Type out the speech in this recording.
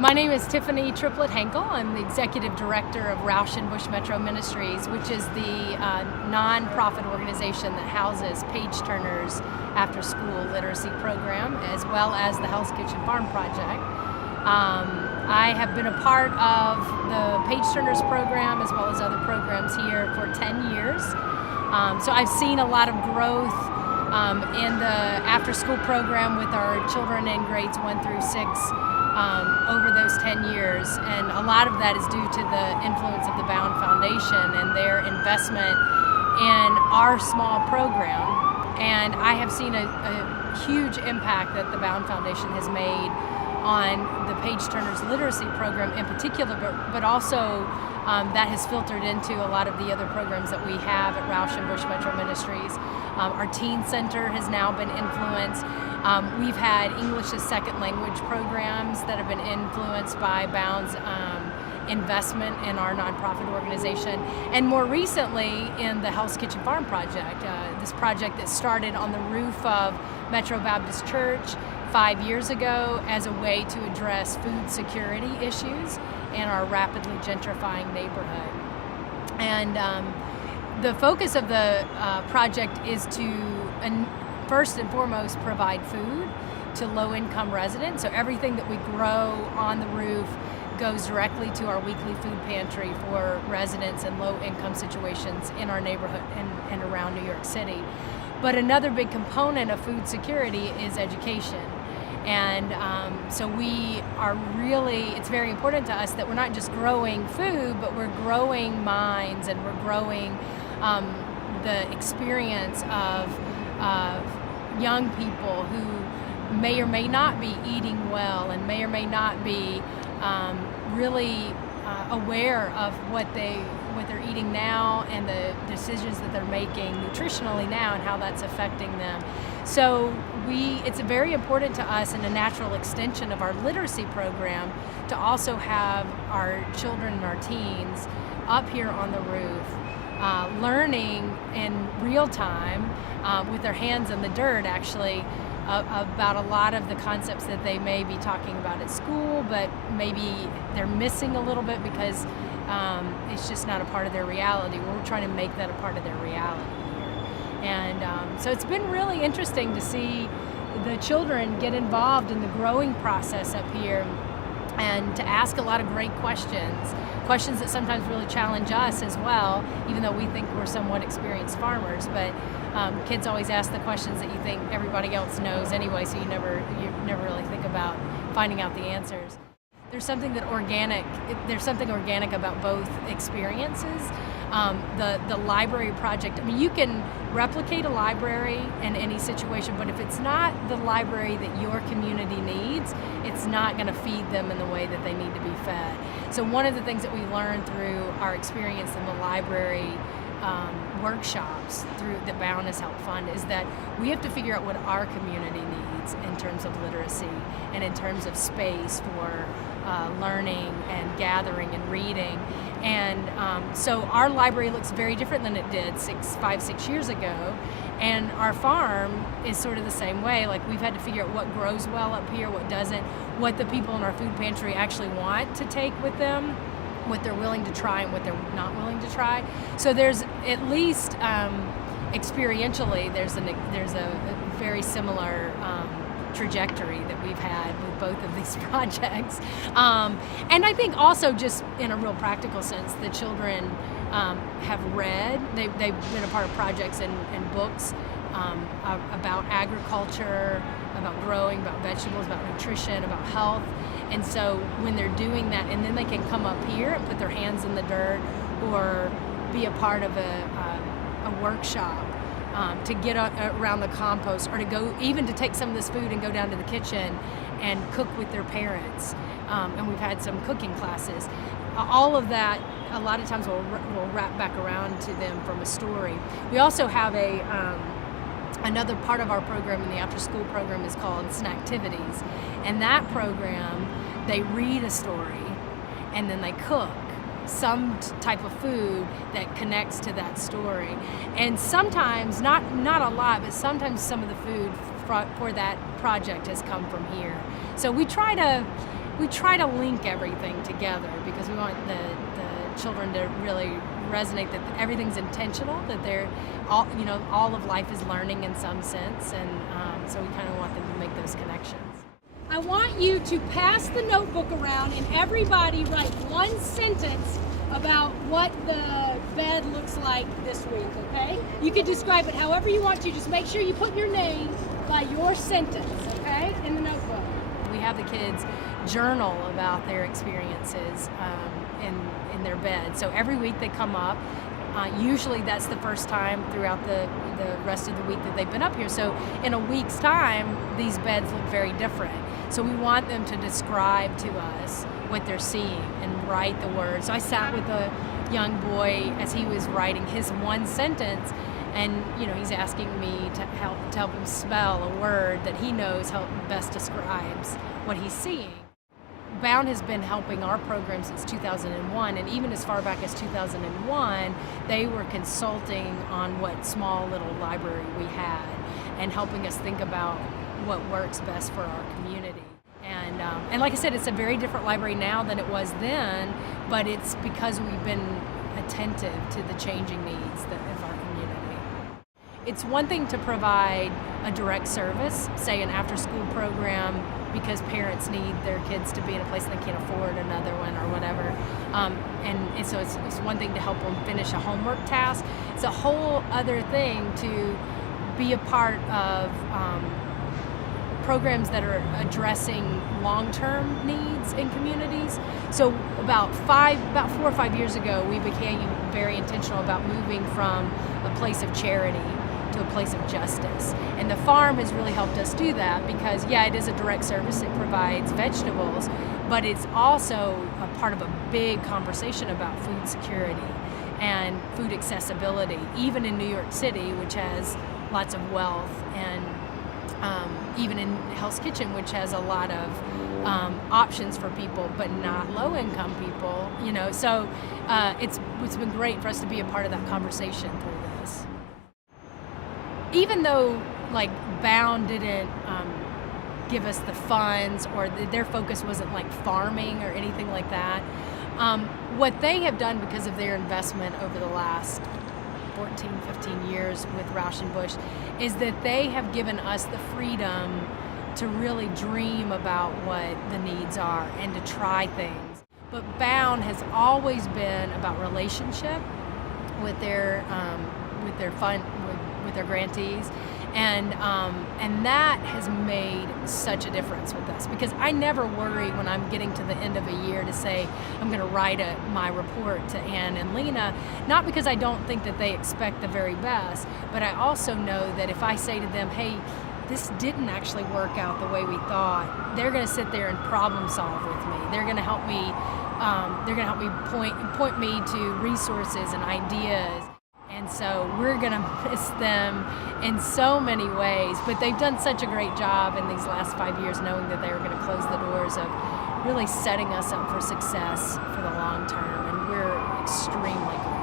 My name is Tiffany Triplett Henkel. I'm the Executive Director of Rauschenbusch Metro Ministries, which is the non-profit organization that houses page-turners after-school literacy program, as well as the Hell's Kitchen Farm Project. I have been a part of the page-turners program as well as other programs here for 10 years. So I've seen a lot of growth in the after-school program with our children in grades 1 through 6 over those 10 years, and a lot of that is due to the influence of the Bowne Foundation and their investment in our small program. And I have seen a huge impact that the Bowne Foundation has made on the Page Turners Literacy Program in particular, but also that has filtered into a lot of the other programs that we have at Rauschenbusch Metro Ministries. Our Teen Center has now been influenced. We've had English as second language programs that have been influenced by Bowne's investment in our nonprofit organization, and more recently in the Hell's Kitchen Farm Project, this project that started on the roof of Metro Baptist Church 5 years ago as a way to address food security issues in our rapidly gentrifying neighborhood. And the focus of the project is to first and foremost provide food to low-income residents. So everything that we grow on the roof goes directly to our weekly food pantry for residents in low-income situations in our neighborhood and around New York City. But another big component of food security is education. And so we are really, it's very important to us that we're not just growing food, but we're growing minds, and we're growing the experience of young people who may or may not be eating well and may or may not be really aware of what they're eating now and the decisions that they're making nutritionally now and how that's affecting them. So it's very important to us, and a natural extension of our literacy program, to also have our children and our teens up here on the roof, learning in real time with their hands in the dirt, actually, about a lot of the concepts that they may be talking about at school, but maybe they're missing a little bit because it's just not a part of their reality. We're trying to make that a part of their reality here. And so it's been really interesting to see the children get involved in the growing process up here and to ask a lot of great questions that sometimes really challenge us as well, even though we think we're somewhat experienced farmers. But kids always ask the questions that you think everybody else knows anyway, so you never really think about finding out the answers. There's something organic about both experiences. The library project, I mean, you can replicate a library in any situation, but if it's not the library that your community needs, it's not going to feed them in the way that they need to be fed. So one of the things that we learned through our experience in the library workshops through the Bowne has helped fund is that we have to figure out what our community needs in terms of literacy and in terms of space for learning and gathering and reading. And so our library looks very different than it did 5-6 years ago, and our farm is sort of the same way. Like, we've had to figure out what grows well up here, what doesn't, what the people in our food pantry actually want to take with them, what they're willing to try and what they're not willing to try. So there's at least experientially there's a very similar trajectory that we've had with both of these projects. And I think also, just in a real practical sense, the children have read, they've been a part of projects and books about agriculture, about growing, about vegetables, about nutrition, about health. And so when they're doing that, and then they can come up here and put their hands in the dirt or be a part of a workshop to get around the compost, or to go, even to take some of this food and go down to the kitchen and cook with their parents. And we've had some cooking classes. All of that, a lot of times we'll wrap back around to them from a story. We also have another part of our program in the after-school program is called Snacktivities. And that program, they read a story and then they cook some type of food that connects to that story. And sometimes, not a lot, but sometimes some of the food for that project has come from here. So we try to we try to link everything together because we want the children to really resonate that everything's intentional, that they're all of life is learning in some sense, and so we kind of want them to make those connections. I want you to pass the notebook around and everybody write one sentence about what the bed looks like this week, okay? You can describe it however you want to. Just make sure you put your name by your sentence, okay, in the notebook. We have the kids journal about their experiences in their bed. So every week they come up. Usually that's the first time throughout the rest of the week that they've been up here. So in a week's time, these beds look very different. So we want them to describe to us what they're seeing and write the words. So I sat with a young boy as he was writing his one sentence, and he's asking me to help him spell a word that he knows how best describes what he's seeing. Bowne has been helping our program since 2001, and even as far back as 2001, they were consulting on what small little library we had and helping us think about what works best for our community. And like I said, it's a very different library now than it was then, but it's because we've been attentive to the changing needs of our community. It's one thing to provide a direct service, say an after-school program, because parents need their kids to be in a place they can't afford another one or whatever. And so it's one thing to help them finish a homework task. It's a whole other thing to be a part of programs that are addressing long-term needs in communities. So about 4 or 5 years ago, we became very intentional about moving from a place of charity to a place of justice. And the farm has really helped us do that because, yeah, it is a direct service. It provides vegetables, but it's also a part of a big conversation about food security and food accessibility, even in New York City, which has lots of wealth, and even in Hell's Kitchen, which has a lot of options for people, but not low-income people. So it's been great for us to be a part of that conversation through this. Even though Bowne didn't give us the funds, or their focus wasn't like farming or anything like that, what they have done because of their investment over the last 14, 15 years with Rauschenbusch is that they have given us the freedom to really dream about what the needs are and to try things. But Bowne has always been about relationship with their grantees, and that has made such a difference with us, because I never worry when I'm getting to the end of a year to say I'm going to write my report to Ann and Lena, not because I don't think that they expect the very best, but I also know that if I say to them, hey, this didn't actually work out the way we thought, they're going to sit there and problem solve with me. They're going to help me. They're going to help me point me to resources and ideas. And so we're going to miss them in so many ways, but they've done such a great job in these last 5 years, knowing that they were going to close the doors of really setting us up for success for the long term, and we're extremely grateful.